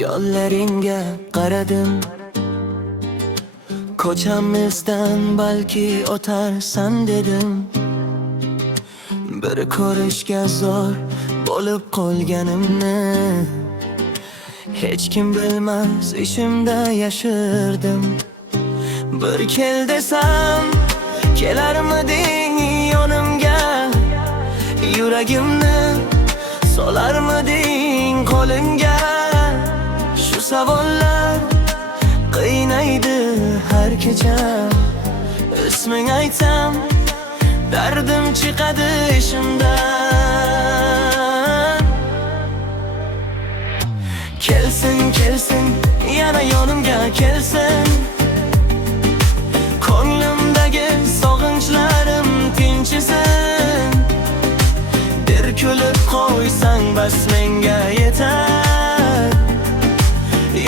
Yo'llaringga qaradim, ko'chamizdan balki o'tarsan dedim. Bir ko'rishga zo'r bo'lib qolganimni hech kim bilmas, ishimda yashirdim. Bir kel desam kelarmiding yonimga, yuragimni solarmiding qo'limga? Shu savollar qiynaydi har kecha. Isming aytsam dardim chiqadi ishimdan. Kelsin, kelsin, yana yonimga kelsin. Ko'nglimdagi sog'inchlarim tinchisin. Bir kulib qo'ysang bas menga yetar.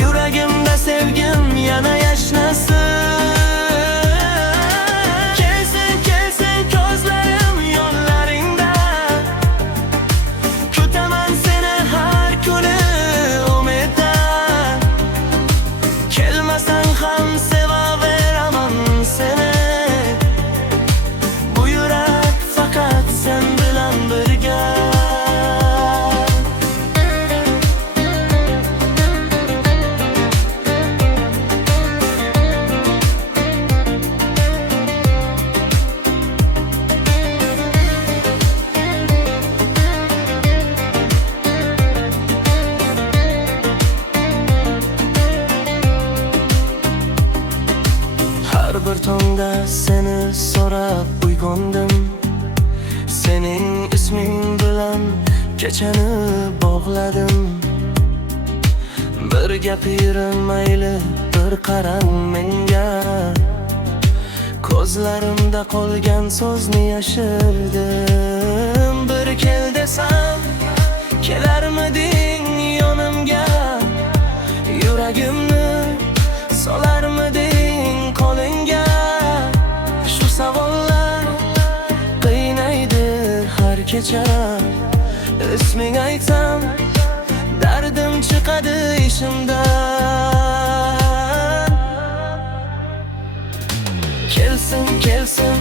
Yuragimda sevgim yana yashnasin. Kelsin, kelsin ko'zlarim yo'llaringda. Kutaman seni har kuni umidda. Kelmasang ham sevaveraman seni. Bu yurak faqat sen bilan birga. Har bir tongda seni so'rab uyg'ondim. Sening isming bilan kechani bog'ladim. Bir gapirim mayli, bir qarang menga. Ko'zlarimda qolgan so'zni yashirdim. Bir kel desam kelarmiding yonimga, yuragimni solarmiding qo'lingga? Shu savollar qiynaydi har kecha. Isming aytsam dardim chiqadi ishimdan. Kelsin, kelsin